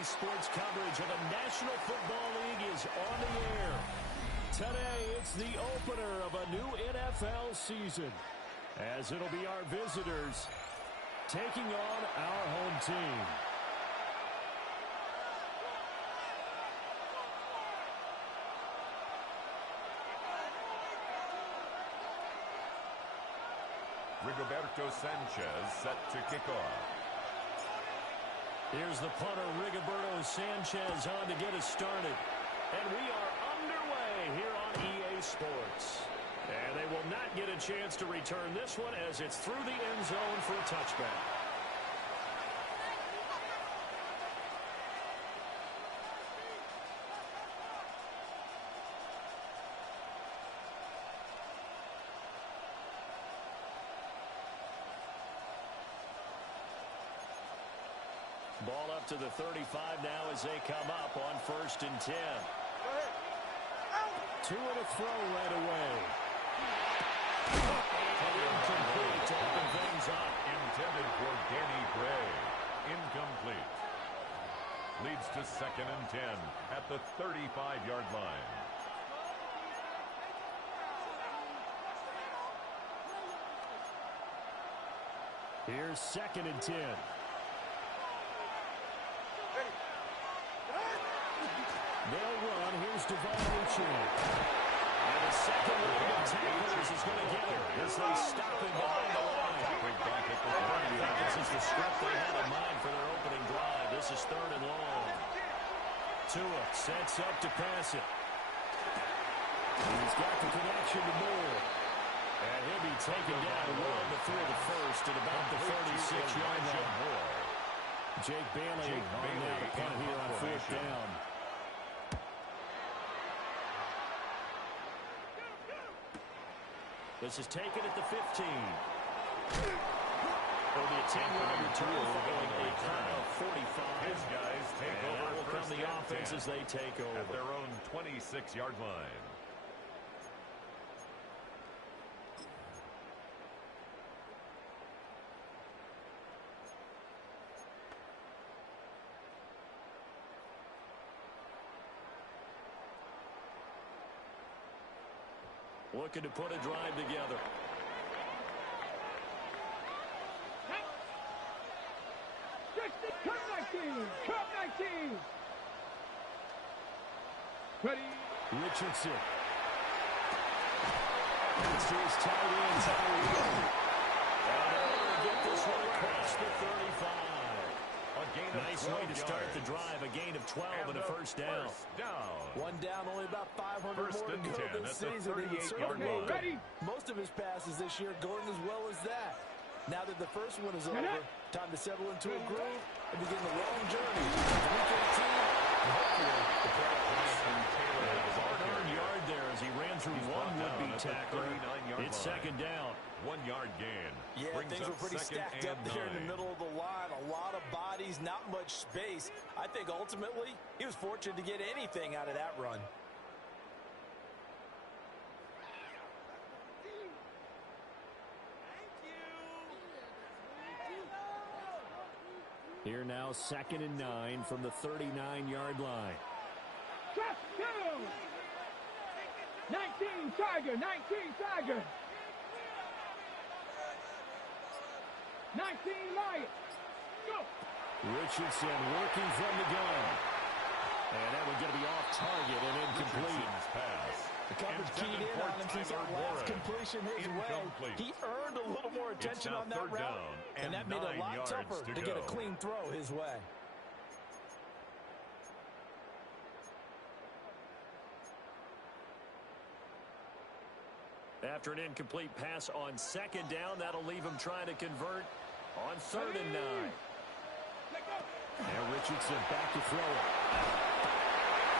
EA Sports coverage of the National Football League is on the air. Today, it's the opener of a new NFL season, as it'll be our visitors taking on our home team. Rigoberto Sanchez set to kick off. Here's the punter, Rigoberto Sanchez, on to get us started. And we are underway here on EA Sports. And they will not get a chance to return this one as it's through the end zone for a touchback. Ball up to the 35 now as they come up on 1st and 10. Two and a throw right away. Incomplete to open things up. Intended for Danny Gray. Incomplete. Leads to 2nd and 10 at the 35-yard line. Here's 2nd and 10. They'll run. Here's Devon Lucci. And the second leg of tacklers is going to get him as they stop him behind the line. I think this is the script they had in mind for their opening drive. This is 3rd and long. Tua sets up to pass it. He's got the connection to Moore. And he'll be taken down well before the first at about the 36-yard line. Jake Bailey on now to punt here on 4th down. This is taken at the 15. It'll be a 10-yard return following a count of 45. His guys take over. That will come the offense as they take over. At their own 26-yard line. Looking to put a drive together. Cut 19. Ready. Richardson. It's to his tight end, Tyree. And they'll get this one across the 35. Nice way to start the drive. A gain of 12 and a first down. One down, only about 500 First more to and go 10 this at the season. 38-yard line. Ready. Most of his passes this year going as well as that. Now that the first one is over, time to settle into a groove and begin the long journey. Week 18, and hopefully the hard yard there as he ran through one would-be tackler. It's 2nd down. 1 yard gain. Yeah, Brings things were up pretty 2nd stacked up and there in the 9. middle of the line. A lot of bodies, not much space. I think ultimately he was fortunate to get anything out of that run. Here now, 2nd and 9 from the 39-yard line. Touchdown. 19 Tiger. 19 Tiger. 19 Lion. Go. Richardson working from the gun. And that would get to be off target and incomplete. Pass. The coverage keyed in on him since that last completion his way. He earned a little more attention on that route, and that made it a lot tougher to get a clean throw his way. After an incomplete pass on 2nd down, that'll leave him trying to convert on 3rd and 9. And Richardson back to throw it.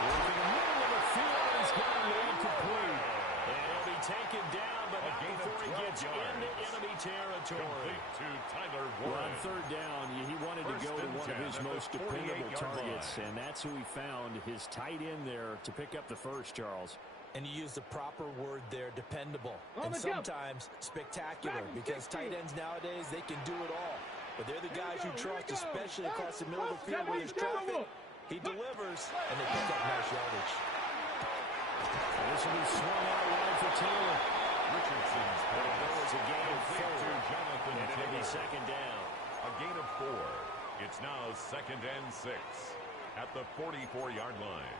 Working in the middle of the field, he's got it incomplete. And he'll be taken down, but not before he gets into enemy territory. To Tyler Well, Warren. on 3rd down, he wanted to go to one of his most dependable targets, and that's who he found, his tight end there, to pick up the first, Charles. And you use the proper word there, dependable. And sometimes spectacular, because tight ends nowadays, they can do it all. But they're the guys you trust, especially across the middle of the field where there's traffic. He delivers, and they pick up nice yardage. This will be swung out wide for Taylor. Richardson's pass. There was a gain of 4. To Jonathan And it'll be Taylor. second down. A gain of 4. It's now 2nd and 6 at the 44-yard line.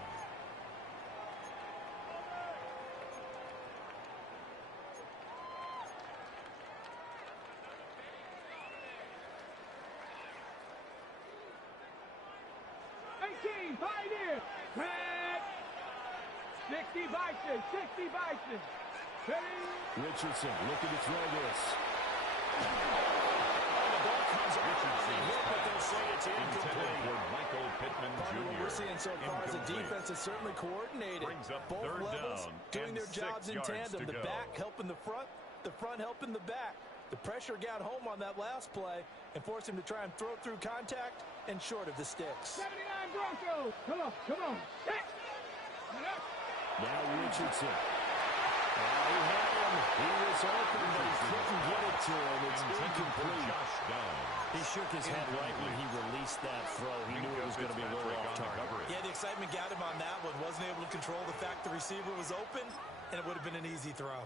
Pioneer. Crack. 60 Bison. 60 Bison. Ready? Richardson looking to throw this. Intended for Michael Pittman What Jr. we're seeing so far is the Incomplete. defense is certainly coordinated. Brings up Both third levels down doing and their 6 jobs in yards tandem. to The go. back helping the front helping the back. The pressure got home on that last play and forced him to try and throw through contact and short of the sticks. 79 Broncos. Come on, come on. Hit. Now Richardson. He had him. He was open, but he couldn't get it to him. It's incomplete. Josh Downs. He shook his head right when he released that throw. He knew it was going to be a little off target. Yeah, the excitement got him on that one. Wasn't able to control the fact the receiver was open, and it would have been an easy throw.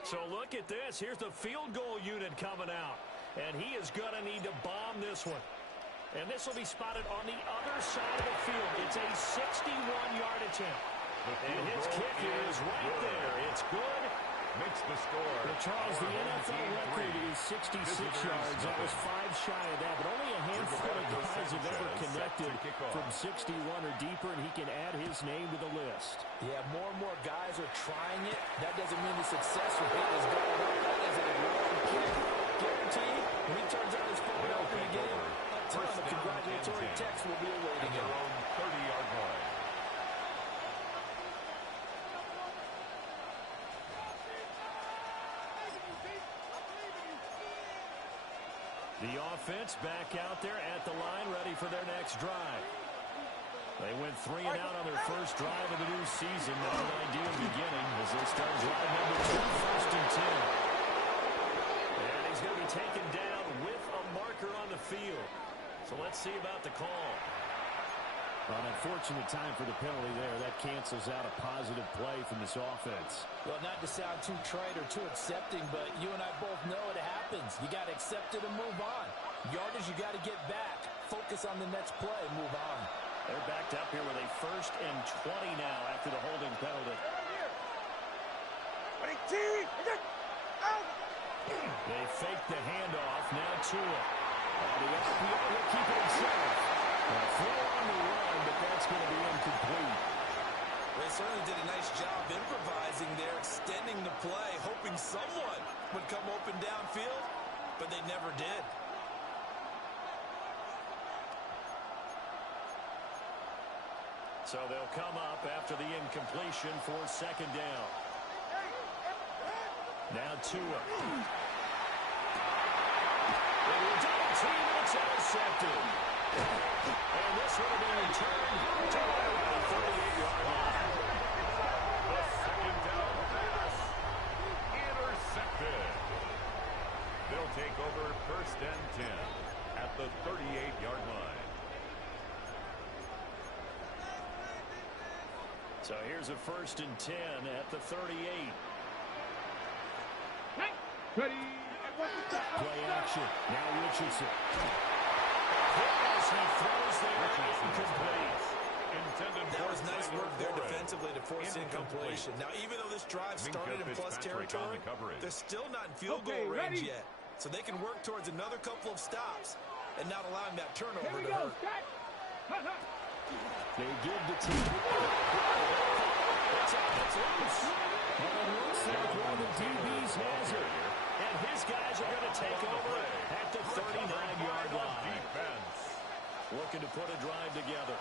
So look at this. Here's the field goal unit coming out. And he is going to need to bomb this one. And this will be spotted on the other side of the field. It's a 61-yard attempt. And his kick is right there. It's good. Makes the score. Well, Charles, the NFL record is 66 yards. That was 5 shy of that. But only a handful of guys have ever connected from 61 or deeper, and he can add his name to the list. Yeah, more and more guys are trying it. That doesn't mean the success rate is going up. That is a long kick. Guaranteed, when he turns on his phone after the game, a ton of congratulatory texts will be awaiting him. Their own 30-yard line. The offense back out there at the line, ready for their next drive. They went 3 and out on their first drive of the new season. Not an ideal beginning as they start drive number 2, 1st and 10. And he's going to be taken down with a marker on the field. So let's see about the call. An unfortunate time for the penalty there. That cancels out a positive play from this offense. Well, not to sound too trite or too accepting, but you and I both know it happens. You got to accept it and move on. Yardage, you got to get back. Focus on the next play. Move on. They're backed up here with a 1st and 20 now after the holding penalty. They fake the handoff. Now Tua. The RPO will keep it himself. A throw on the run, but that's going to be incomplete. They certainly did a nice job improvising there, extending the play, hoping someone would come open downfield, but they never did. So they'll come up after the incompletion for 2nd down. Now Tua. Double team, and it's intercepted. And this will be returned to right around the 38-yard line. The 2nd down pass. Intercepted. They'll take over 1st and 10 at the 38-yard line. So here's a 1st and 10 at the 38. Ready? Play action. Now Richardson. As he throws there, incomplete. That was nice work there defensively to force incompletion. Now, even though this drive started in plus territory, they're still not in field goal range yet. So they can work towards another couple of stops and not allowing that turnover to hurt. They give the team. It's loose. And it looks like one of the DBs has it. And his guys are going to take over at the 39-yard line. Looking to put a drive together.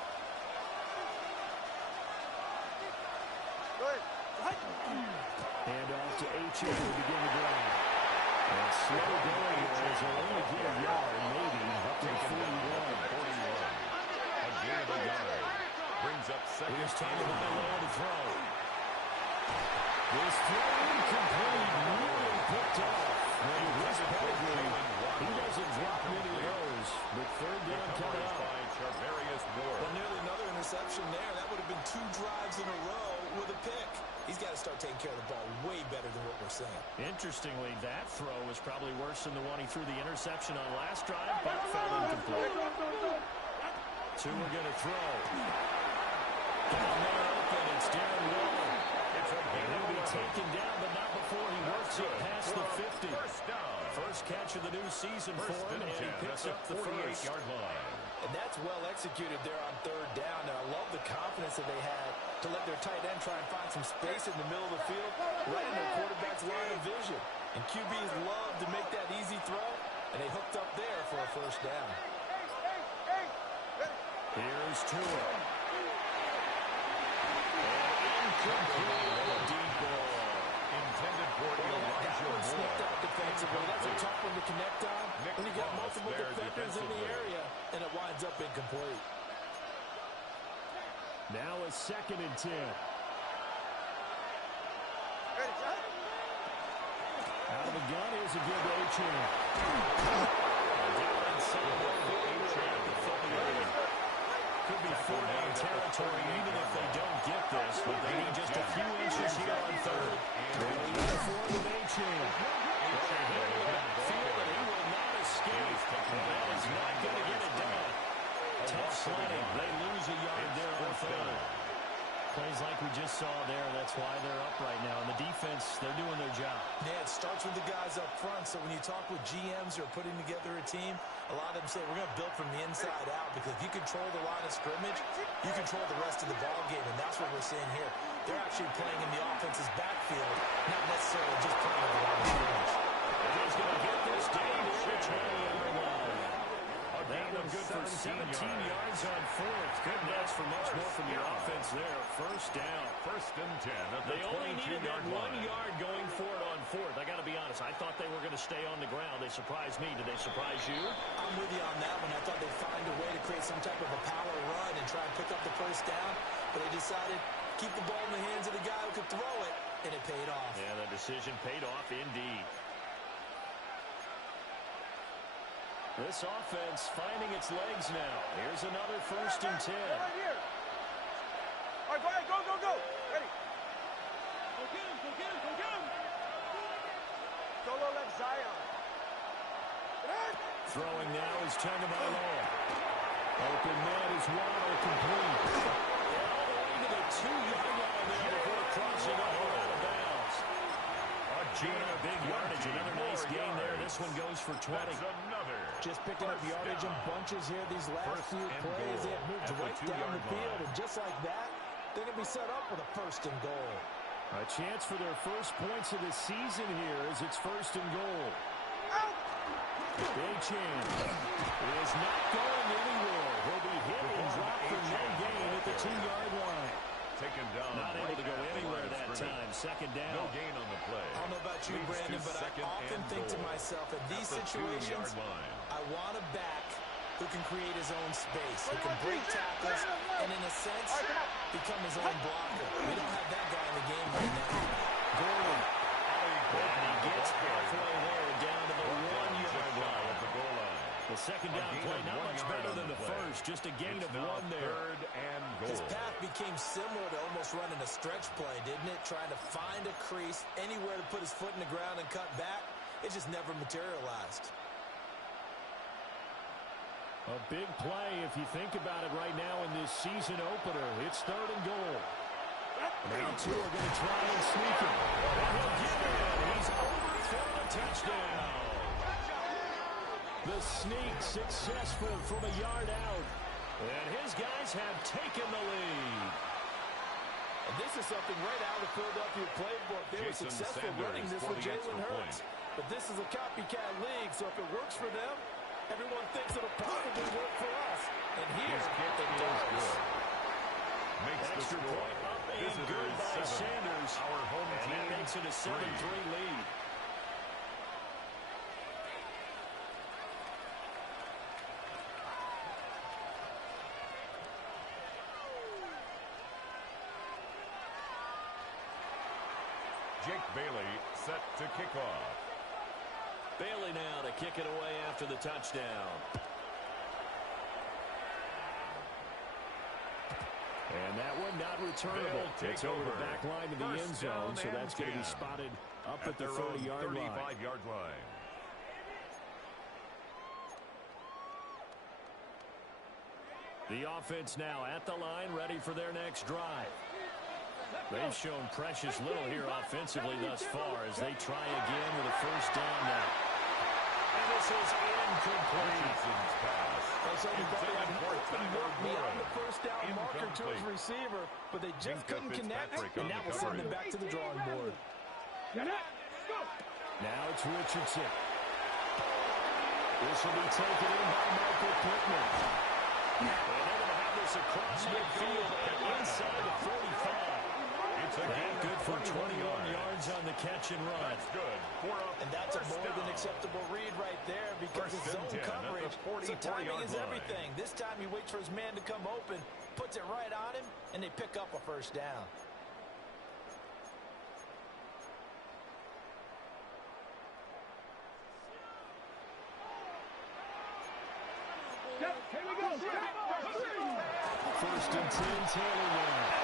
Hand off to H.A. to begin the drive. And slow going there as they'll only get a yard, maybe up to 41. A gain of a yard. Brings up 2nd. Here's Taylor to throw. This throw incomplete, really picked off. And his pedigree, he doesn't drop many of those, but 3rd down coming up. By Charvarius Ward. Interestingly, that throw was probably worse than the one he threw the interception on last drive, but fell incomplete. Two are going to throw. Down there open, it's Darren Waller. He'll be taken down, but not before he works it past the 50. First catch of the new season for him, and he picks up the 48-yard line. And that's well executed there on third down. And I love the confidence that they had to let their tight end try and find some space in the middle of the field, right in their quarterback's line of vision. And QBs love to make that easy throw, and they hooked up there for a first down. Here's Tua. And deep ball. Intended for Elijah Moore. Snipped out defensively. That's a tough one to connect on when you got multiple defenders in the area, and it winds up incomplete. Now a 2nd and 10. Out of the gun, here's a give to A-Chain. Down inside the A-Chain. Could be 4-down territory even if they don't get this, but they need just a few inches here on third. Going in for the A-Chain. Feel that he will not escape. That is not going to get it done. Tough sledding. They lose a yard there on third. Plays like we just saw there. That's why they're up right now. And the defense, they're doing their job. Yeah, it starts with the guys up front. So when you talk with GMs who are putting together a team, a lot of them say we're going to build from the inside out, because if you control the line of scrimmage, you control the rest of the ball game, and that's what we're seeing here. They're actually playing in the offense's backfield, not necessarily just playing in the line of scrimmage. And he's going to get this down to the 20-yard line. That one good for 17 yards on fourth. Couldn't ask for much more from your offense there. First down. 1st and 10 at the 22-yard line. They only needed that 1 yard going for it on fourth. I got to be honest. I thought they were going to stay on the ground. They surprised me. Did they surprise you? I'm with you on that one. I thought they'd find a way to create some type of a power run and try and pick up the first down, but they decided keep the ball in the hands of the guy who could throw it, and it paid off. Yeah, that decision paid off indeed. This offense finding its legs now. Here's another 1st and 10. Right here. All right, go ahead, go. Ready. Go get him. Solo left Zion. Throwing now is Tagovailoa. Open man is Waddle complete. All the way to the 2-yard line there before crossing over out of bounds. A big yardage, another nice gain there. This one goes for 20. Just picking up yardage in bunches here. These last few plays, they have moved right down the field, and just like that, they're going to be set up with a 1st and goal. A chance for their first points of the season here as it's 1st and goal. A-Chain is not going anywhere. He'll be hit and dropped for no gain at the 2-yard line. Taken down. Not able to go anywhere that time. 2nd down. No gain on the play. I don't know about you, Brandon, but I often think to myself, in these situations, I want a back who can create his own space, who can break tackles, and in a sense, become his own blocker. We don't have that guy in the game right now. Gordon. And he gets halfway there, down to the 1-yard line. At the goal line. The 2nd down play, not much better than the first. Just a gain of 1 there. 3rd and goal. His path became similar to almost running a stretch play, didn't it? Trying to find a crease, anywhere to put his foot in the ground and cut back. It just never materialized. A big play if you think about it right now in this season opener. It's 3rd and goal. Now 2 are going to try and sneak it. And he'll get it. He's overthrown a touchdown. The sneak successful from a yard out. And his guys have taken the lead. And this is something right out of the Philadelphia playbook. They were successful running this with Jalen Hurts. But this is a copycat league, so if it works for them, everyone thinks it'll probably work for us. And here it does. Makes the Extra score. point up and good by Sanders. Our home and team that makes it a 7-3 lead. Jake Bailey set to kick off. Bailey now to kick it away after the touchdown. And that one not returnable. It's over the back line of the end zone, so that's going to be spotted up at the 30-yard line. 35-yard line. The offense now at the line, ready for their next drive. They've shown precious little here offensively thus far as they try again with a first down now. And this is incomplete. Beyond the first down marker to his receiver, but they just couldn't connect, and that will send them back to the drawing board. Now it's Richardson. This will be taken in by Michael Pittman. And they're going to have this across midfield and inside the 45. That good for 21 yards on the catch and run. That's good. And that's a more than acceptable read right there because it's zone coverage. So timing is everything. This time he waits for his man to come open, puts it right on him, and they pick up a first down. Here we go. First and 10, Taylor now.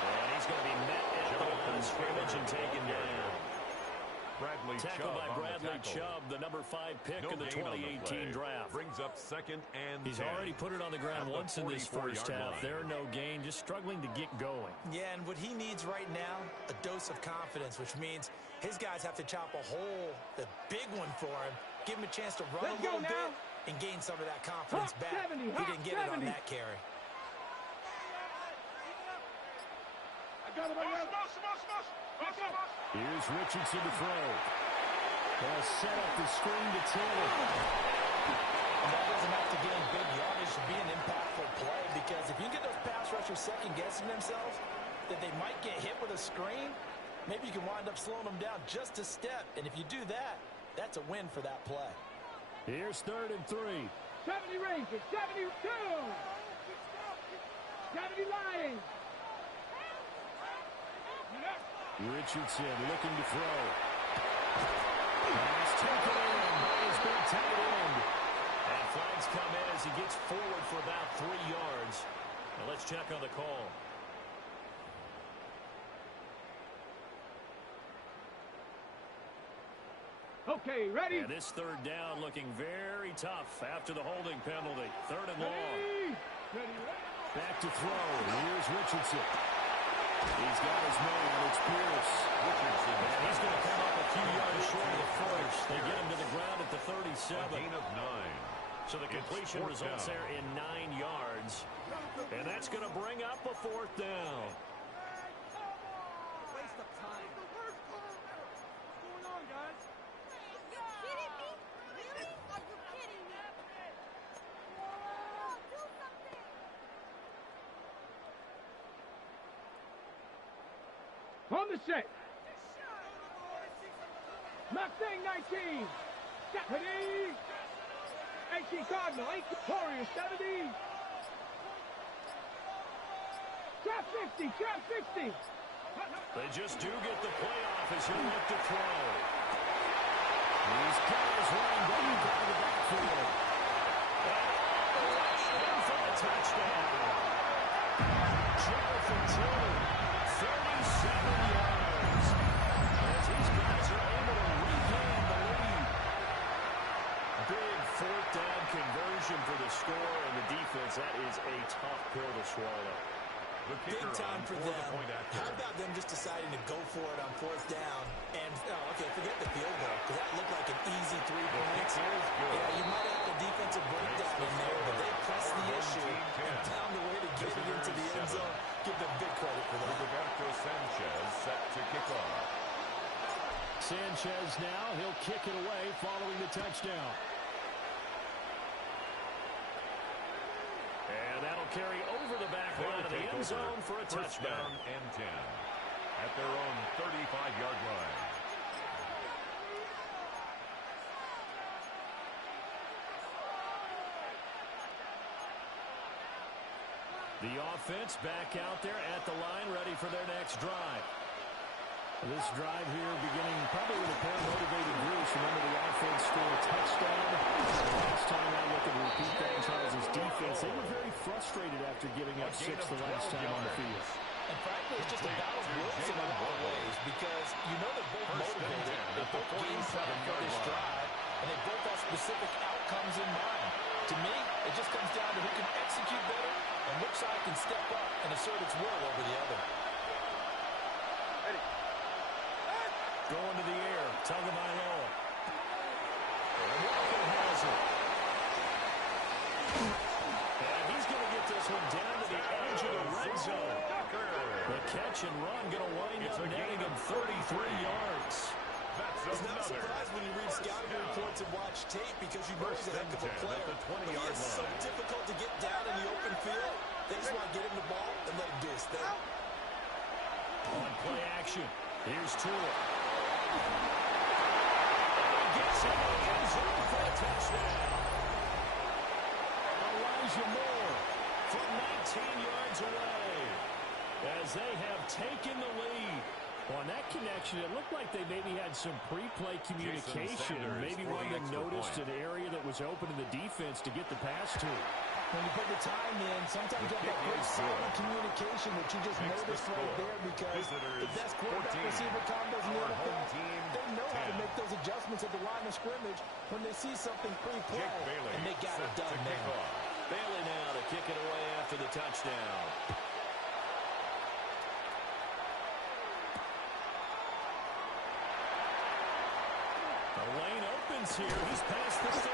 And he's going to be met at the line of scrimmage and taken down. Tackled by Bradley Chubb, the number 5 pick of the 2018 draft. Brings up second and He's 10. already put it on the ground once in this first half. There, no gain, just struggling to get going. Yeah, and what he needs right now, a dose of confidence, which means his guys have to chop a hole, the big one for him, give him a chance to run a little bit and gain some of that confidence back. He didn't get it on that carry. Here's Richardson to throw. They'll set up the screen to Taylor. And that doesn't have to gain big yardage to be an impactful play because if you get those pass rushers second-guessing themselves that they might get hit with a screen, maybe you can wind up slowing them down just a step. And if you do that, that's a win for that play. Here's 3rd and 3. 70 Rangers, 72. 70 Lions. Richardson looking to throw. Pass taken in by his big tight end. And flags come in as he gets forward for about 3 yards. Now let's check on the call. Okay, ready? And this 3rd down looking very tough after the holding penalty. 3rd and long. Ready. Back to throw. Here's Richardson. He's got his man. It's Pierce. Richardson. And he's going to come up a few yards short of the first. They get him to the ground at the 37. A gain of 9. So the completion results there in 9 yards. And that's going to bring up a 4th down. Waste of time. What's going on, guys? Are you kidding me? Really? Are you kidding me? Whoa, do something. On the set. Mustang 19. Ready. 18 Cardinal. 8 Warriors 70. Trap 60. Trap 60. They just do get the playoff as he'll look to throw. These guys running down by the backfield. And for a touchdown. Jonathan Taylor, 37 yards. As these guys are able to regain the lead. Big 4th down conversion for the score and the defense. That is a tough pill to swallow. Big time for them. How about them just deciding to go for it on 4th down? And, okay, forget the field goal, because that looked like an easy 3 points. Yeah, you might have the defensive breakdown in there, but they pressed the issue and found a way to get it into the end zone. Give them big credit for that. Roberto Sanchez set to kick off. Sanchez now, he'll kick it away following the touchdown. And that'll carry over the back line of the end zone for a touchdown. And 10 at their own 35-yard line. The offense back out there at the line, ready for their next drive. This drive here beginning probably with a pair of motivated groups. Remember, the offense scored a touchdown. Last time I looked at repeat that, Charles' defense, they were very frustrated after giving up 6 the last time on the field. And frankly, it's just a battle of wills in a lot of ways because you know they're both motivated. They both game plan for this drive, and they both have specific outcomes in mind. To me, it just comes down to who can execute better and which side can step up and assert its will over the other. Ready. Going to the air. Tagovailoa. And Walker has it. And he's going to get this one down to the edge of the red zone. The catch and run going to wind up netting him 33 yards. It's not surprised when you read scouting reports and watch tape because you know he's a heck of a player. But he is so difficult to get down in the open field. They just want to get him the ball and let him do his thing. On play action. Here's Tua. And he gets in the end zone for a touchdown. Elijah Moore from 19 yards away as they have taken the lead. On that connection, it looked like they maybe had some pre-play communication. Maybe one that noticed an area that was open in the defense to get the pass to. When you put the time in, sometimes you have that great solid communication that you just noticed right there because the best quarterback-receiver combos in the NFL, they know how to make those adjustments at the line of scrimmage when they see something pre-play, and they got it done now. Bailey now to kick it away after the touchdown. The lane opens here. He's past the 30.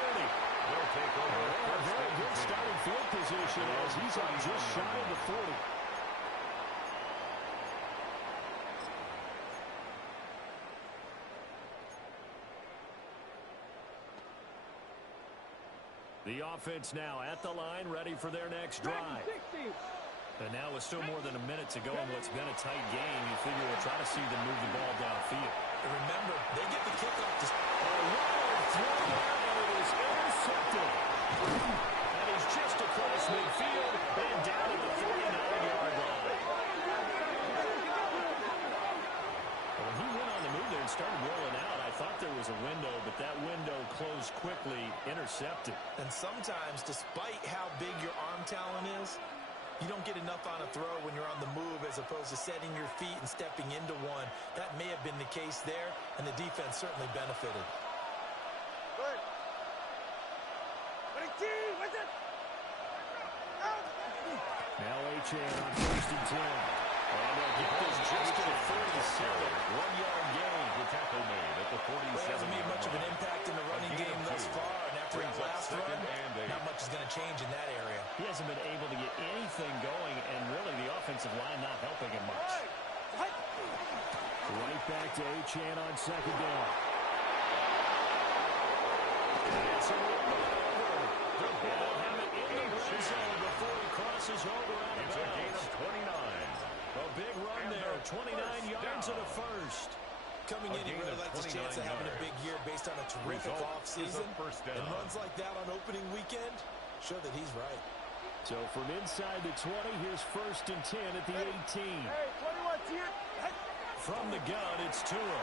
They'll take over. A very good starting field position as he's up just shy of the 40. The offense now at the line, ready for their next drive. And now with still more than a minute to go in what's been a tight game, you figure we'll try to see them move the ball downfield. And remember, they get the kickoff to... Thrown out, and it is intercepted. And he's just across midfield and down at the 49-yard line. When he went on the move there and started rolling out, I thought there was a window, but that window closed quickly, intercepted. And sometimes, despite how big your arm talent is, you don't get enough on a throw when you're on the move as opposed to setting your feet and stepping into one. That may have been the case there, and the defense certainly benefited. Good. Ready, team, what's it? Out. Now Achane on 1st and 10. And they'll get this just to the 47. 1-yard gain. The tackle made at the 47. Well, he hasn't made much of an impact in the running game thus far, and after that last run, not much is going to change in that area. He hasn't been able to get anything going, and really the offensive line not helping him much. Right back to Achane on 2nd down. It's a little over. They'll have it in the red zone before he crosses over out of bounds. It's a gain of 29. A big run there, 29 yards at a first. Coming in, he really likes his chance of having a big year based on a terrific offseason. And runs like that on opening weekend show that he's right. So from inside the 20, here's 1st and 10 at the 18. Hey, 21, team. From the gun, it's Tua.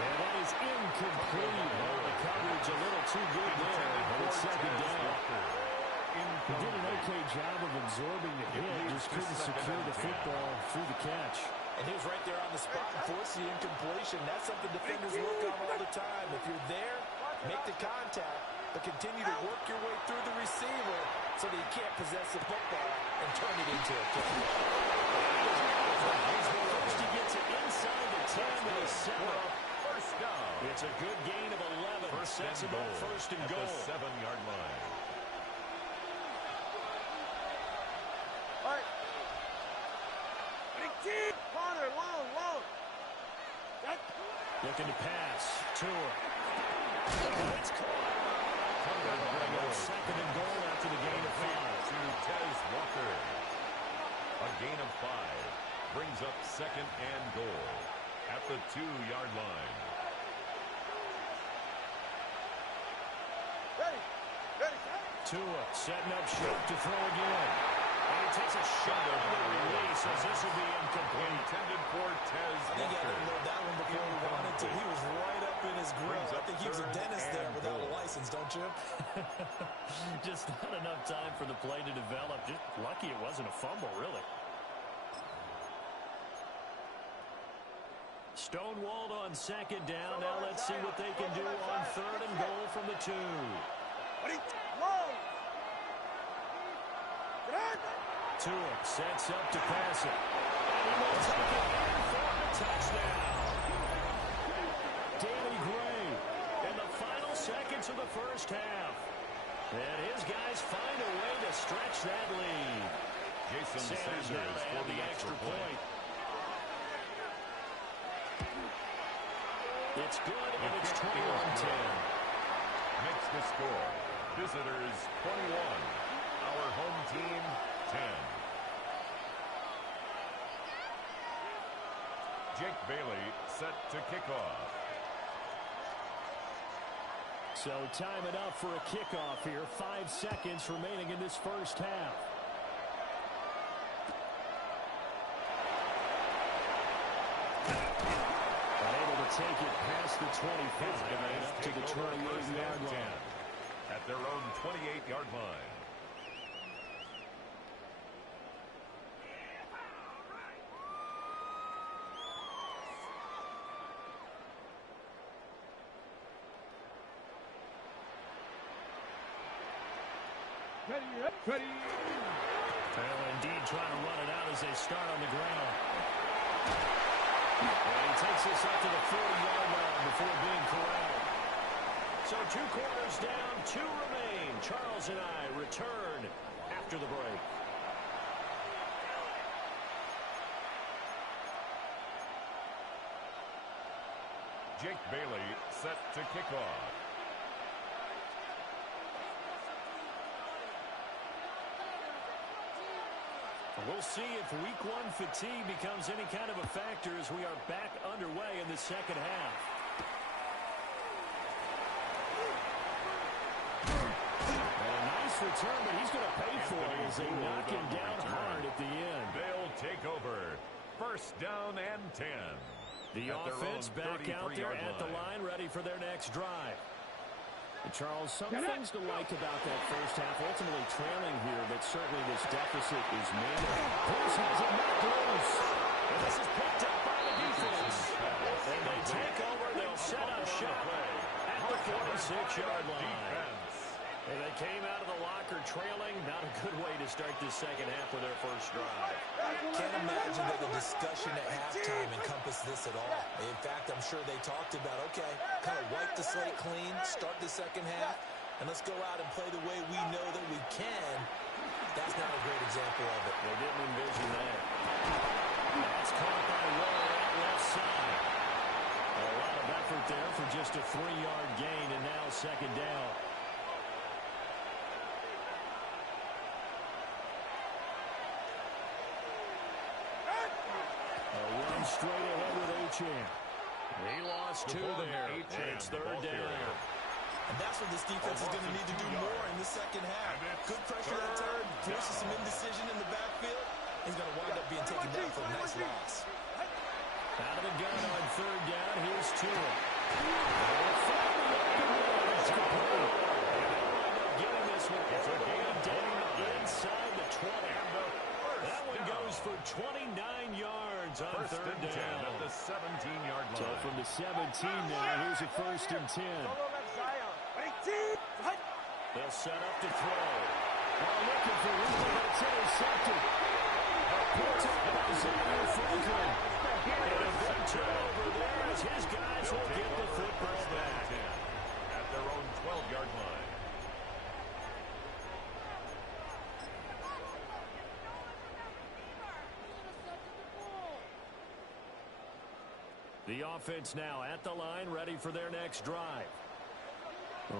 And that is incomplete. Oh, the coverage a little too good there, but it's 2nd down. He did an okay job of absorbing the hit, just couldn't secure the football through the catch. And he was right there on the spot and forced the incompletion. That's something defenders work on all the time. If you're there, make the contact, but continue to work your way through the receiver so that you can't possess the football and turn it into a catch. First he gets it inside the 10 to the 7. First down. It's a good gain of 11. Sets him up 1st and goal. At the 7-yard line. All right. Ready, team. Corner, long. Looking to pass. Tua. It's caught. Bring up 2nd and goal after the gain of 5. To Tez Walker. A gain of 5 brings up 2nd and goal at the 2-yard line. Ready. Tua setting up short to throw again. And he takes a shot on the release as this will be incomplete. Intended for Tez I think he had to Walker. load that one before he wanted to. He was right up in his grill. I think he was a dentist there without a license, don't you? Just not enough enough time for the play to develop. Just lucky it wasn't a fumble, really. Stonewalled on second down. Now let's see what they can do on third and goal from the 2. Tua sets up to pass it. And he will take it in for a touchdown. Danny Gray in the final seconds of the first half. And his guys find a way to stretch that lead. Jason Sanders now to for add the extra point. It's good, and it's 21-10. Makes the score. Visitors 21. Our home team 10. Jake Bailey set to kick off. So time it up for a kickoff here. 5 seconds remaining in this first half. Unable to take it past the 25 and up to the 28-yard line. At their own 28-yard line. Ready. Well, indeed, trying to run it out as they start on the ground. And he takes this up to the 40-yard line before being corralled. So 2 quarters down, 2 remain. Charles and I return after the break. Jake Bailey set to kick off. We'll see if week 1 fatigue becomes any kind of a factor as we are back underway in the second half. And a nice return, but he's going to pay for it as they knock him down hard at the end. They'll take over. First down and 10. The offense back out there at the line, ready for their next drive. And Charles, some things to like about that first half. Ultimately trailing here, but certainly this deficit is manageable. Bruce has it knocked loose. And this is picked up by the defense. And they take over. They'll set up shop at the 46-yard line. And they came out of the locker trailing. Not a good way to start this second half with their first drive. Can't imagine that the discussion at halftime encompassed this at all. In fact, I'm sure they talked about, okay, kind of wipe the slate clean, start the second half, and let's go out and play the way we know that we can. That's not a great example of it. They didn't envision that. That's caught by Waller out left side. A lot of effort there for just a 3-yard gain, and now second down. Straight ahead with Achane. He lost 2 there. It's third down. And that's what this defense is going to need to do more in the second half. Good pressure that time, forces some indecision in the backfield. He's going to wind up being taken down for a nice loss. Out of the gun on third down. Here's Tua. It's complete. And they'll wind up getting this one all the way down inside the 20. That one goes for 29 yards on third down. At the 17-yard line. So from the 17 now, here's a first and 10. They'll set up to throw. While looking for Ridley, that's intercepted. Picked up by Xavier Franklin. And a big turnover there as his guys will get the football back. At their own 12-yard line. The offense now at the line, ready for their next drive.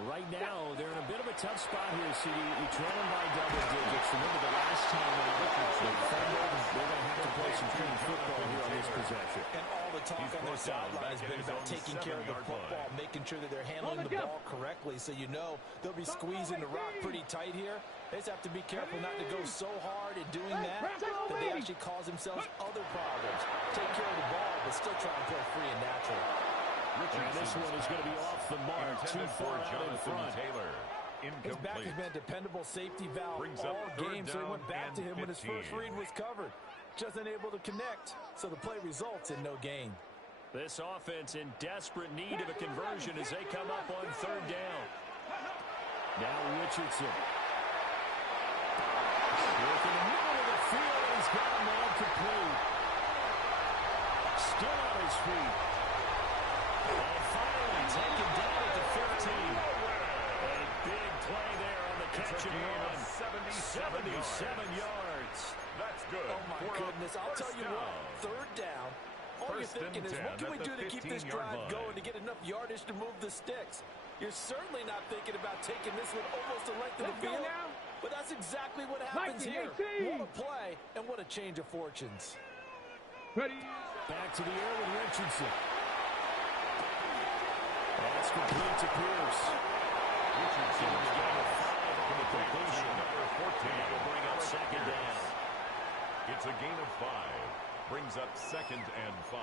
Right now, they're in a bit of a tough spot here, CD. You trail them by double digits. Remember the last time they fumbled, they're going to have to play some clean football here on this possession. And all the talk on their sideline has been about taking care of the football, making sure that they're handling the ball correctly. So you know they'll be squeezing the rock pretty tight here. They just have to be careful not to go so hard in doing that they actually cause themselves other problems. Take care of the ball, but still try and play free and natural. And this one is going to be off the mark, too far out in front. Taylor. His back has been a dependable safety valve all game, so he went back to him when his first read was covered. Just unable to connect, so the play results in no gain. This offense in desperate need of a conversion as they come up on third down. Now Richardson. Work in the middle of the field, he's got a man complete. Still on his feet. And finally taken down at the 15. A big play there on the catch and run. 77 yards. That's good. Oh, my goodness. I'll tell you what, third down. All you're thinking is, what can we do to keep this drive going to get enough yardage to move the sticks? You're certainly not thinking about taking this one almost the length of the field. But that's exactly what happens here. What a play, and what a change of fortunes. Back to the air with Richardson. That's complete to Pierce. Richardson is got a 5 on the completion. Number 14 will bring up second down. It's a gain of 5. Brings up 2nd and 5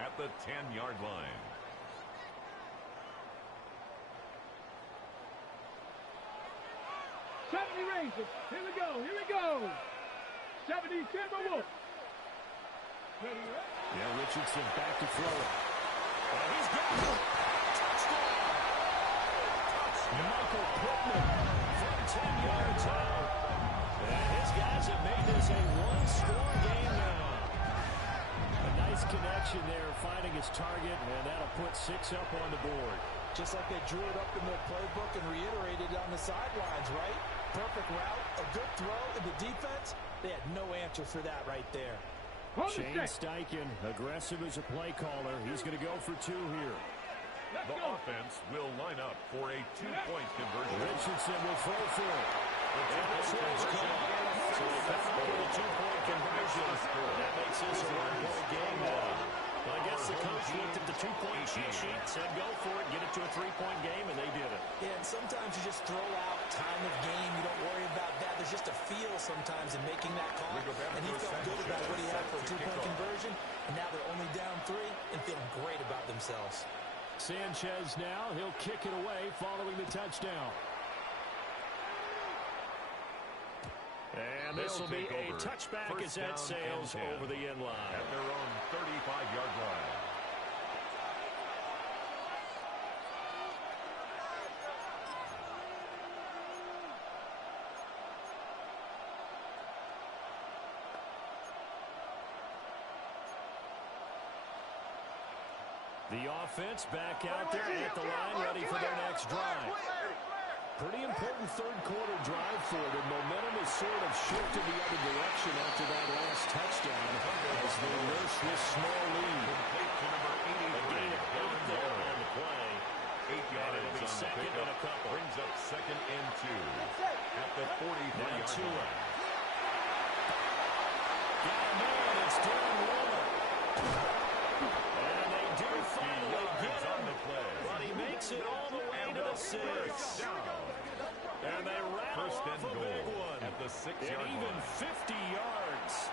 at the 10-yard line. Rangers. Here we go. Here we go. 70 Timberwolves. Yeah, Richardson back to throw it. And he's got it. Touchdown. Michael Pittman from 10 yards out. And his guys have made this a one-score game now. A nice connection there, finding his target, and that'll put 6 up on the board. Just like they drew it up in their playbook and reiterated on the sidelines, right? Perfect route, a good throw, and the defense, they had no answer for that right there. Shane Steichen, aggressive as a play caller. He's going to go for 2 here. The offense will line up for a 2-point conversion. Richardson will throw for it. And this one's caught. So they back for the 2-point conversion. That makes this a 1-point game now. Well, I guess the coach looked at the 2-point cheat sheet, said go for it, get it to a 3-point game, and they did it. Yeah, and sometimes you just throw out time of game. You don't worry about that. There's just a feel sometimes in making that call. And he felt good about what he had for a 2-point conversion. And now they're only down 3 and feeling great about themselves. Sanchez now, he'll kick it away following the touchdown. And this will be a touchback as that sails over the end line. At their own 35-yard line. The offense back out there at the line, ready for their next drive. Pretty important third-quarter drive for them. Momentum has sort of shifted the other direction after that last touchdown as they nurse this small lead. A gain of 8 there on the play. 8 yards it'll be on second the pickup. and a couple. Brings up 2nd and 2 at the 43-yard line. Got a man, it's Darren Waller. And they do finally get him, but he makes it all the way to the 6. And they rattle off a big one at the 6-yard line. Even 50 yards.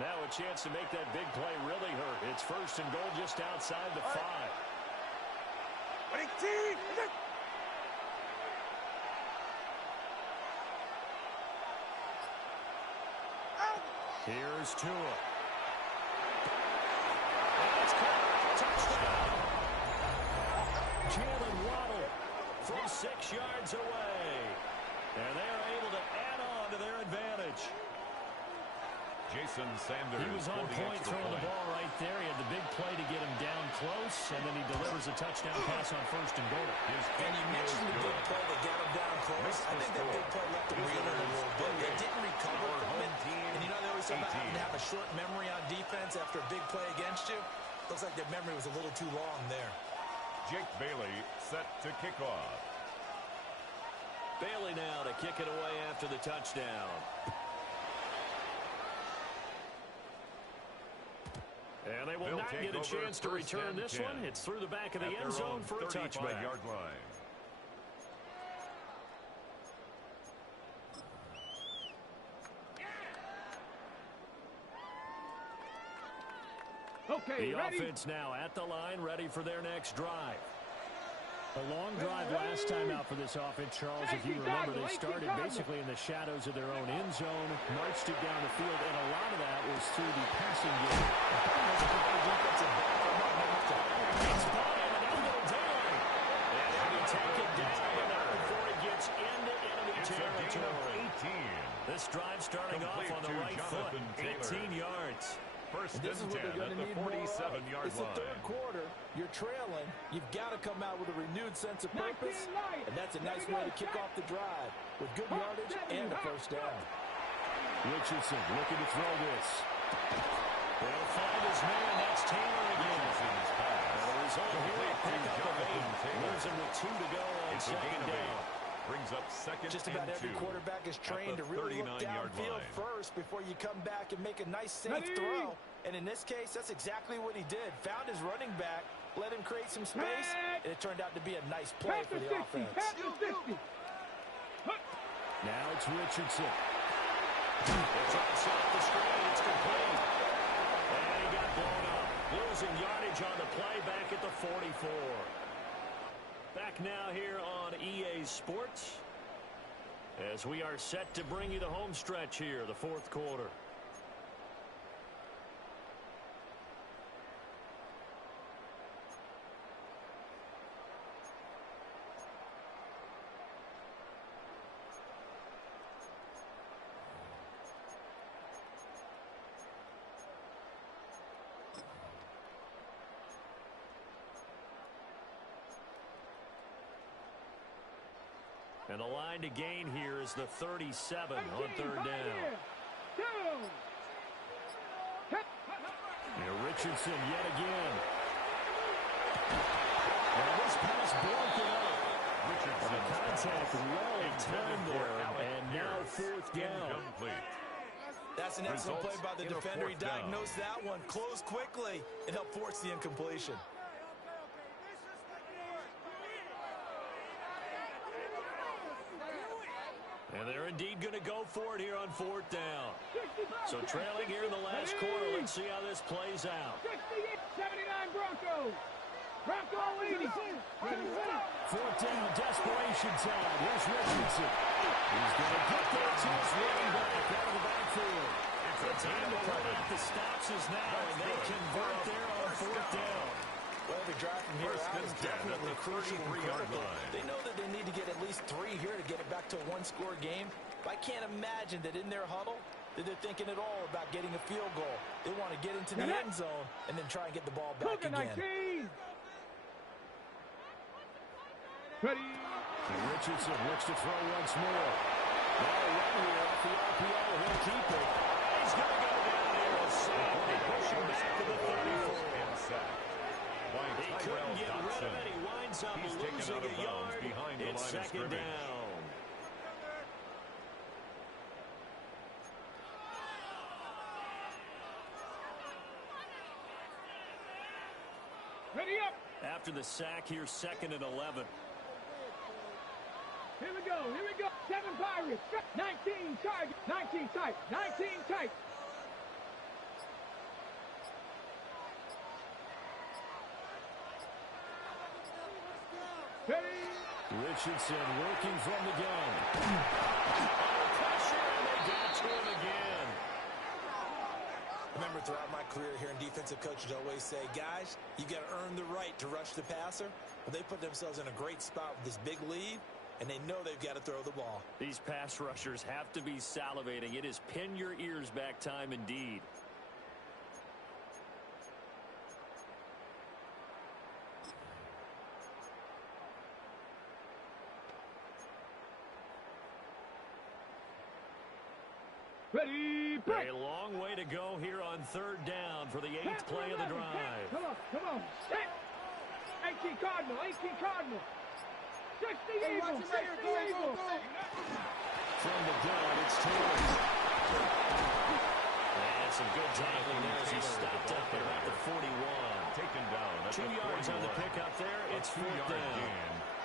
Now a chance to make that big play really hurt. It's 1st and goal just outside the 5. Here's Tua. That's caught. Touchdown. Jalen Waddle from 6 yards away. And they're able to add on to their advantage. Jason Sanders. He was on point throwing the ball right there. He had the big play to get him down close, and then he delivers a touchdown pass on 1st and goal. And you mentioned the big play that got him down close. I think that big play left him reeling a little bit. They didn't recover from it. And you know, they always talk about having to have a short memory on defense after a big play against you. Looks like their memory was a little too long there. Jake Bailey set to kick off. Bailey now to kick it away after the touchdown. And they will not get a chance to return this one. It's through the back of the end zone for a touchback. Yard line. The offense now at the line, ready for their next drive. A long drive last time out for this offense, Charles. If you remember, they started basically in the shadows of their own end zone, marched it down the field, and a lot of that was through the passing game. It's Brian, and now little daylight. And they take it down before it gets into enemy territory. This drive starting off on the right foot, 18 yards. First this is what they're going to need more of. It's the third quarter. You're trailing. You've got to come out with a renewed sense of purpose, and that's a nice way to kick off the drive with good yardage and a first down. Richardson looking to throw this. They'll find his man. That's Taylor again. Here, pick up of 8. Leaves him with 2 to go on second down. Brings up second. Just about every quarterback is trained to really look downfield first before you come back and make a nice, safe throw. And in this case, that's exactly what he did. Found his running back, let him create some space, and it turned out to be a nice play for the offense. Now it's Richardson. It's outside the screen. It's complete. And he got blown up. Losing yardage on the play back at the 44. Back now here on EA Sports as we are set to bring you the home stretch here, the fourth quarter. And the line to gain here is the 37 on third down. Now Richardson yet again. And this pass broken up. Richardson contact well timed there, and now fourth down. That's an excellent play by the defender. He diagnosed that one, closed quickly, and helped force the incompletion. And they're indeed going to go for it here on fourth down. So trailing here in the last quarter. Let's see how this plays out. 79 Broncos. Bronco 80. Fourth down, desperation time. Here's Richardson. He's going to get there to his running back out of the backfield. The time to put out the stops is now, and they convert there on fourth down. Well, the drive from here out is definitely crucial and critical. They know that they need to get at least 3 here to get it back to a one-score game. But I can't imagine that in their huddle that they're thinking at all about getting a field goal. They want to get into the end zone and then try and get the ball back again. Ready. Richardson looks to throw once more. Now run here off the RPO. He'll keep it. He's going to go down here and sack. They push him back to the 34. He couldn't get rid of it. He winds up losing a yard. It's second down. Ready up. After the sack here, second and 11. Here we go. 7 Pirates. 19 target. 19 tight. 19 tight. Richardson working from the gun. Under pressure, and they got to him again. Remember, throughout my career here in defensive coaches always say, guys, you got to earn the right to rush the passer. Well, they put themselves in a great spot with this big lead, and they know they've got to throw the ball. These pass rushers have to be salivating. It is pin your ears back time indeed. Ready, break. A long way to go here on third down for the 8th play of the drive. Come on. Set. 18 Cardinal. 60 Eagles. 60 Eagles. From the gun, it's Taylor. And some good tackling there as he stopped up there at the 41. Taken down at 2 yards on the pickup there. It's fourth down.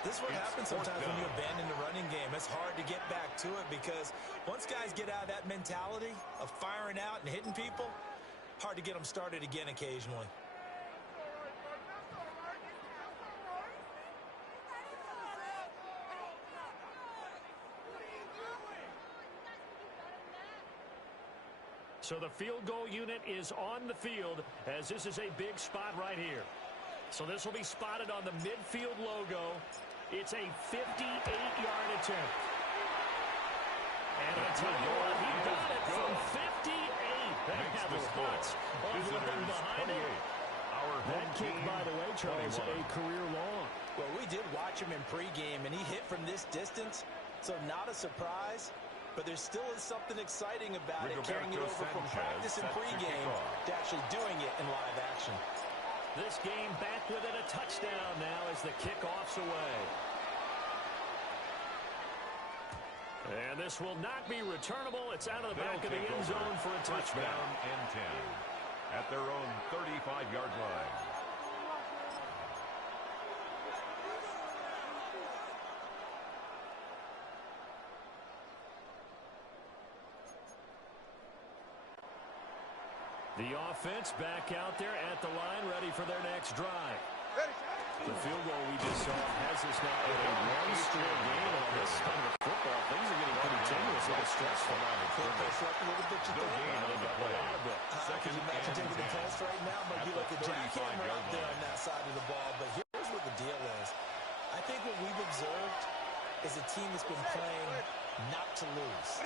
This is what happens sometimes when you abandon the running game. It's hard to get back to it because once guys get out of that mentality of firing out and hitting people, Hard to get them started again occasionally. So the field goal unit is on the field as this is a big spot right here. So this will be spotted on the midfield logo. It's a 58-yard attempt. And I tell you what, he got it from 58. That had the spots behind it. That kick, by the way, Charles, a career long. Well, we did watch him in pregame, and he hit from this distance, so not a surprise. But there still is something exciting about it, carrying it over from practice and pregame to actually doing it in live action. This game back within a touchdown now as the kickoff's away. And this will not be returnable. It's out of the back of the end zone for a touchdown. And 10 at their own 35-yard line. The offense back out there at the line, ready for their next drive. The field goal we just saw has us now in a one-score game. And on this kind of football, things are getting pretty tenuous, a little stressful. Up a little bit, you think? Second, imagine taking the test right now, might be like a jackhammer out there on that side of the ball. But here's what the deal is. I think what we've observed is a team that's been playing not to lose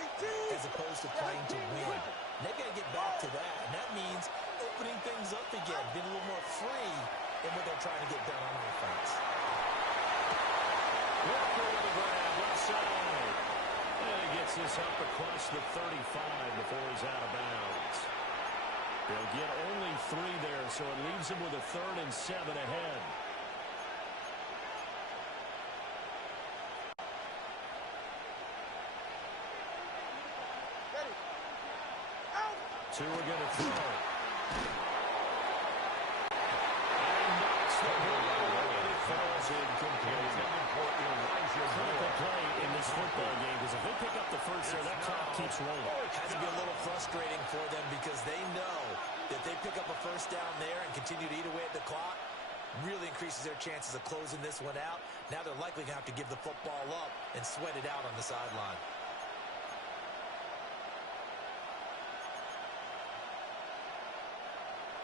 as opposed to playing to win. And they've got to get back to that, and that means opening things up again, being a little more free in what they're trying to get done on offense. Walker with the grab, left side. And he gets this up across the 35 before he's out of bounds. They'll get only 3 there, so it leaves them with a 3rd and 7 ahead. Two are going to throw. And knocks the ball away. It falls incomplete. Critical play in this football game because if they pick up the first there, that clock keeps rolling. It has to be a little frustrating for them because they know that they pick up a first down there and continue to eat away at the clock, really increases their chances of closing this one out. Now they're likely going to have to give the football up and sweat it out on the sideline.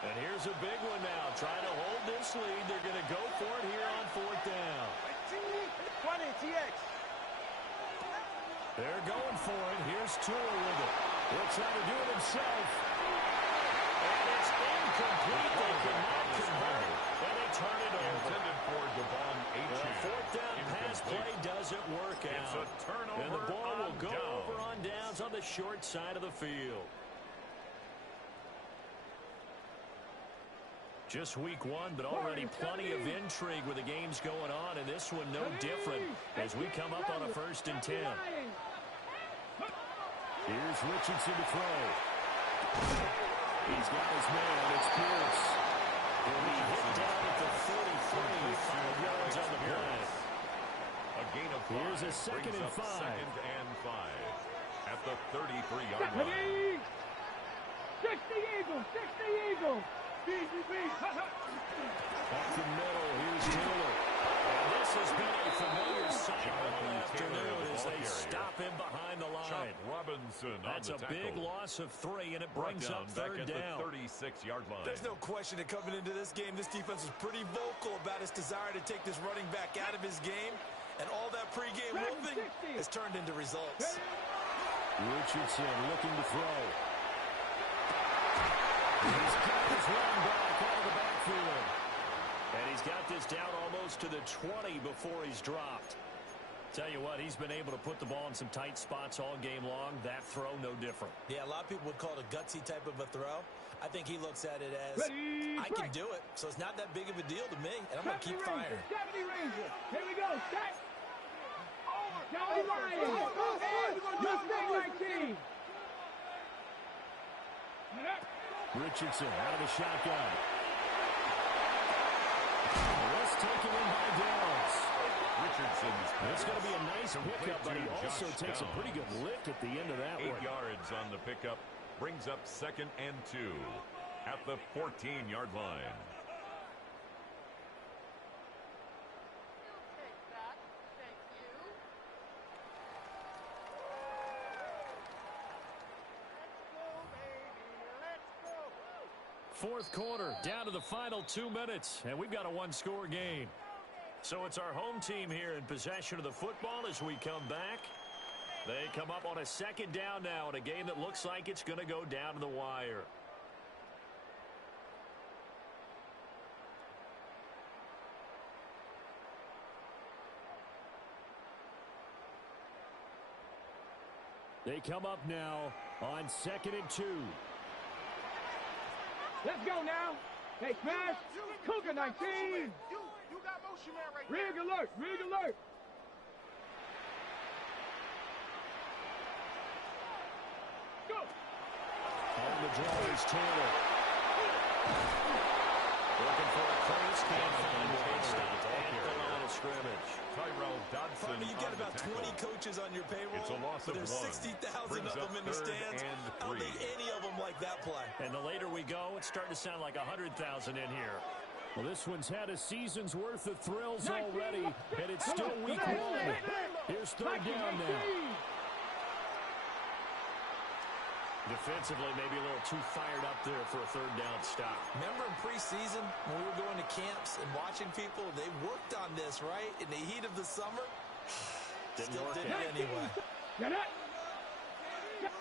And here's a big one now. Trying to hold this lead. They're going to go for it here on 4th down. 20, TX. They're going for it. Here's Tua with it. He'll try to do it himself. And it's incomplete. They cannot convert it. And they turn it over. Intended for Devon Achane. The 4th down pass play doesn't work out. It's a turnover. And the ball will go down. over on downs on the short side of the field. Just week 1, but already plenty of intrigue with the games going on, and this one no different as we come up on a 1st and 10. Here's Richardson to throw. He's got his man. It's Pierce. He'll be hit down at the 43, 5 yards on the play. A gain of 5. Here's a 2nd and 5. 2nd and 5 at the 33-yard line. 60 Eagles, 60 Eagles. Up the middle, here's Taylor. And this has been a familiar sight all afternoon as they stop him behind the line. Robinson That's on a the tackle. big loss of 3, and it brings up 3rd down. Back at the 36-yard line. There's no question that coming into this game, this defense is pretty vocal about its desire to take this running back out of his game, and all that pregame wolfing has turned into results. Richardson looking to throw. He's got his running back out of the backfield. And he's got this down almost to the 20 before he's dropped. Tell you what, he's been able to put the ball in some tight spots all game long. That throw, no different. Yeah, a lot of people would call it a gutsy type of a throw. I think he looks at it as, I can do it, so it's not that big of a deal to me, and I'm going to keep firing. 70 Ranger. Here we go. Set. 70 Lions. Just big 19. Richardson out of the shotgun. Let's take him in by Downs. Richardson's It's going to be a nice pickup, but he also takes a pretty good lick at the end of that 8 one. 8 yards on the pickup brings up 2nd and 2. at the 14-yard line. Fourth quarter, down to the final 2 minutes, and we've got a one-score game. So it's our home team here in possession of the football as we come back. They come up on a second down now in a game that looks like it's going to go down to the wire. They come up now on 2nd and 2. Let's go now. Hey, smash. Cougar 19. You got motion man right there. Rig alert. Rig alert. Go. On the draw is Taylor. Looking for a crease. Can't find one. Stopped at the line of scrimmage. Tyrell Dodson. Farmer, you get about 20 coaches on your payroll, It's a loss but of there's 60,000 Brings of them in the up 3rd stands. and I don't 3. think any of them like that play. And the later we go, it's starting to sound like 100,000 in here. Well, this one's had a season's worth of thrills already, and it's still week 1. Here's 3rd down now. Defensively, maybe a little too fired up there for a 3rd down stop. Remember in preseason when we were going to camps and watching people, they worked on this, right? In the heat of the summer. Didn't Still work did out. it anyway. Get it.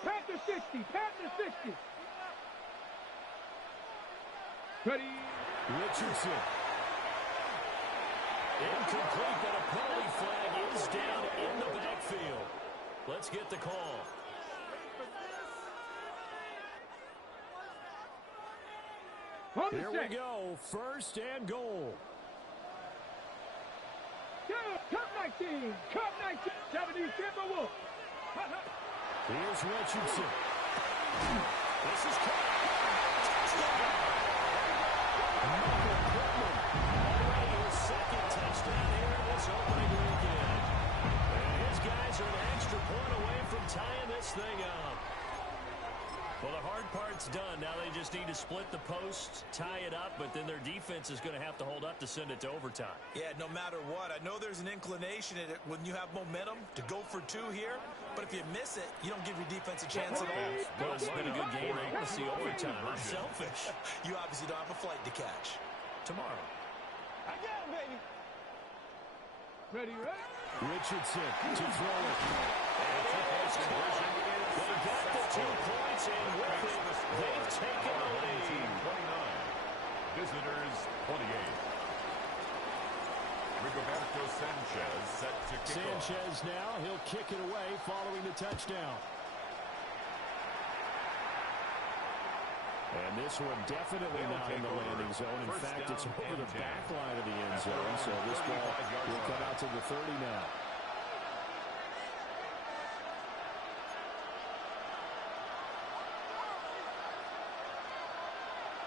Panther 60. Panther 60. Ready. Richardson. Incomplete, but a penalty flag is down in the backfield. Let's get the call. Here we go. 1st and goal. Cup 19. Cup 19. 70 Timberwolf. Here's Richardson. This is caught. Michael Pittman. Already his 2nd touchdown here in this opening weekend. And his guys are an extra point away from tying this thing up. Well, the hard part's done. Now they just need to split the posts, tie it up, but then their defense is going to have to hold up to send it to overtime. Yeah, no matter what. I know there's an inclination in it when you have momentum to go for 2 here, but if you miss it, you don't give your defense a chance at all. Well, it's been a good game. I want to see overtime. I'm selfish. You obviously don't have a flight to catch. Tomorrow. Again, baby. Ready, ready. Richardson to throw it. And it is caught. They got the 2 points, and with it, they've taken the lead. 29. Visitors 28. Rigoberto Sanchez set to kick off. Sanchez now, he'll kick it away following the touchdown. And this one definitely not in the landing zone. In fact, it's over the back line of the end zone, so this ball will come out to the 30 now.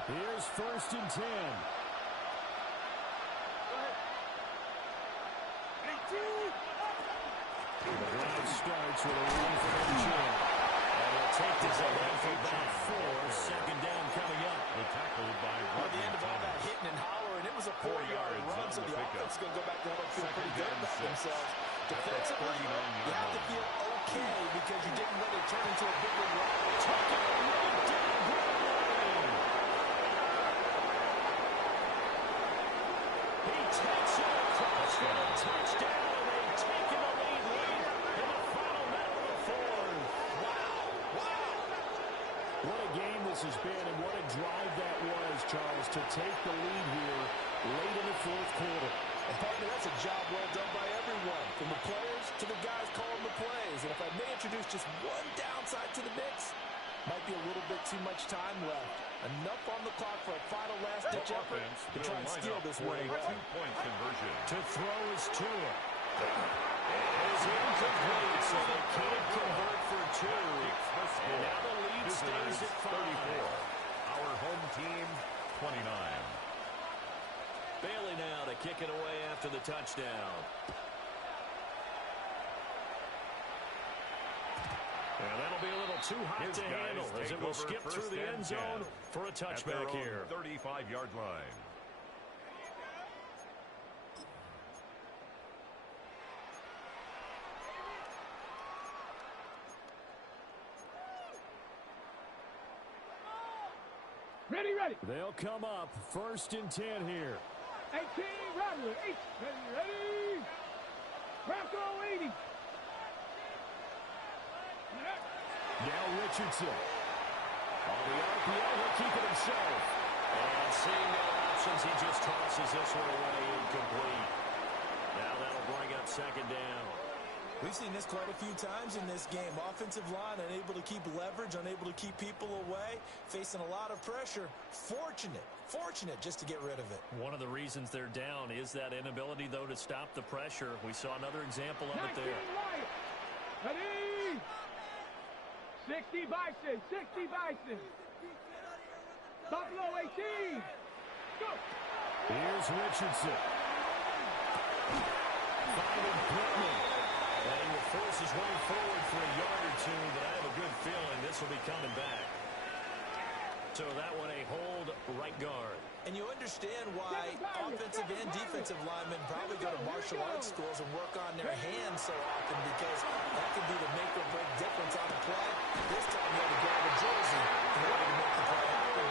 Here's 1st and 10. The drive starts with a run for Chin. And he'll take this away for about 4. 2nd down coming up. The tackle by At the end of all that hitting and hollering, it was a 4-yard run, so the offense is going to go back to home and feel pretty good about themselves. Defensively, you have to feel okay because you didn't let it turn into a bigger run. Taking it right down Broadway. He takes it across for a touchdown, and they've taken the lead late in the final minute of the 4th. Wow. What a game this has been, and what a drive that was, Charles, to take the lead here late in the 4th quarter. And partner, that's a job well done by everyone, from the players to the guys calling the plays. And if I may introduce just one downside to the mix, might be a little bit too much time left. Enough on the clock for a final last-ditch effort to try and steal this for a winning. 2-point conversion. To throw is Tua. It is incomplete, so they can't convert for 2. And now the lead stays at 5. Our home team, 29. Bailey now to kick it away after the touchdown. And that'll be a little too hot to handle as it will skip through the end zone for a touchback here. 35-yard line. Ready, ready. They'll come up 1st and 10 here. 18, Rattler. Ready, ready. Bronco 80. Now Richardson. On the RPO, he'll keep it himself. And seeing no options, he just tosses this one away incomplete. Now that'll bring up 2nd down. We've seen this quite a few times in this game. Offensive line unable to keep leverage, unable to keep people away, facing a lot of pressure. Fortunate just to get rid of it. One of the reasons they're down is that inability, though, to stop the pressure. We saw another example of it there. Ready? 60 Bison, 60 Bison. Buffalo 18. Go. Here's Richardson. Finding Pittman. And he will force his way forward for a yard or two, but I have a good feeling this will be coming back. So that one a hold right guard. And you understand why offensive and defensive linemen probably go to martial arts schools and work on their hands so often, because that could be the make or break difference on a play. This time you had to grab a jersey in order to make the play happen.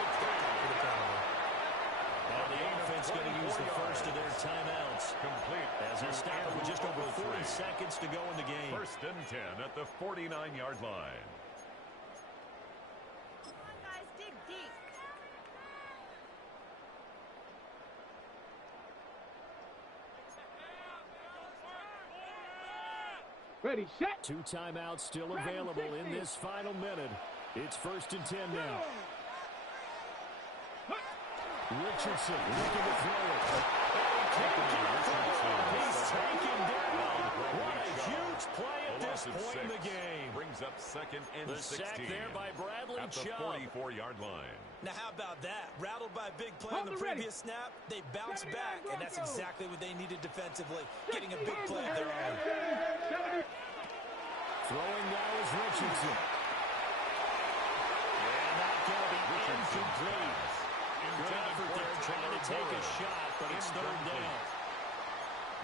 Now the offense going to use the first of their timeouts. Complete. As they stop it with just over 40 seconds to go in the game. 1st and 10 at the 49-yard line. Come on, guys, dig deep. Ready, set. 2 timeouts still available in this final minute. It's 1st and 10 now. Richardson looking to throw it. He's taken down. What a huge play at this point in the game. Brings up 2nd and 16. The sack there by Bradley at the Chubb. 44-yard line. Now, how about that? Rattled by a big play on the previous snap, they bounced back, and that's exactly what they needed defensively, getting a big play of their own. Throwing now is Richardson. And that's going to be incomplete. Good effort there, trying to take a shot, but it's 3rd down.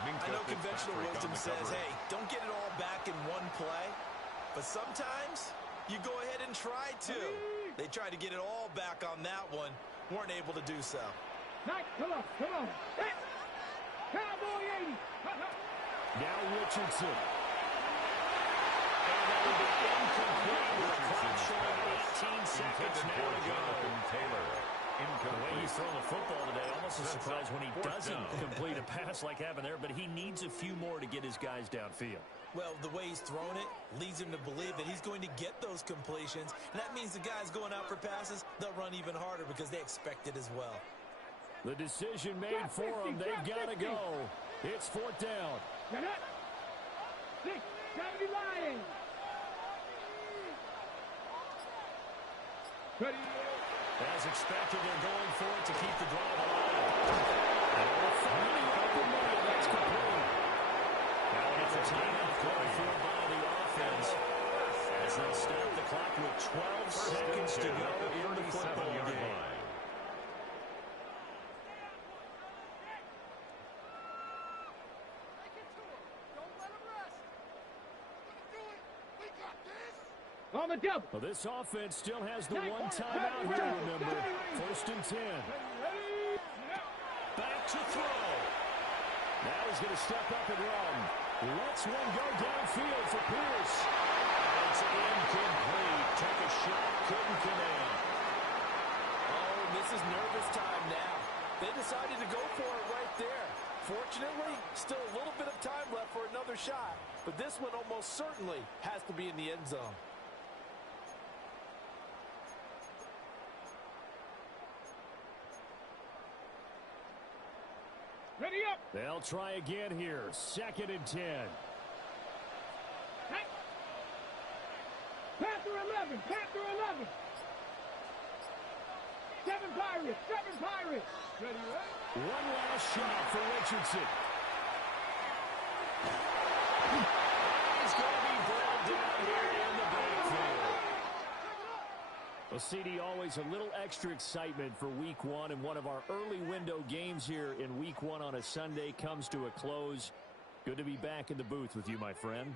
I know conventional wisdom says, hey, don't get it all back in one play, but sometimes you go ahead and try to. They tried to get it all back on that one, weren't able to do so. Nice, come on. Cowboy 80. Now Richardson. And that will be incomplete with a clock showing 18 seconds now to go. Taylor. The way he's throwing the football today, almost a surprise when he doesn't complete a pass like happened there, but he needs a few more to get his guys downfield. Well, the way he's thrown it leads him to believe that he's going to get those completions, and that means the guys going out for passes, they'll run even harder because they expect it as well. The decision made for them. They've got to go. It's 4th down. 6, 70 Lions. Ready. As expected, they're going for it to keep the drive alive. Finding open man, that's complete. Now it's a timeout called for by the offense as they stop the clock with 12 seconds to go in the football game. On the double. Well, this offense still has the one timeout here, remember. 1st and 10. Back to throw. Now he's going to step up and run. Lets one go downfield for Pierce. It's incomplete. Took a shot, couldn't connect. Oh, this is nervous time now. They decided to go for it right there. Fortunately, still a little bit of time left for another shot. But this one almost certainly has to be in the end zone. Ready up. They'll try again here. 2nd and 10. Panther 11. Panther 11. 7 Pirates. 7 Pirates. Ready, right? One last shot for Richardson. He's going to be brought down here in the backfield. Well, CD, always a little extra excitement for Week 1, and one of our early window games here in Week 1 on a Sunday comes to a close. Good to be back in the booth with you, my friend.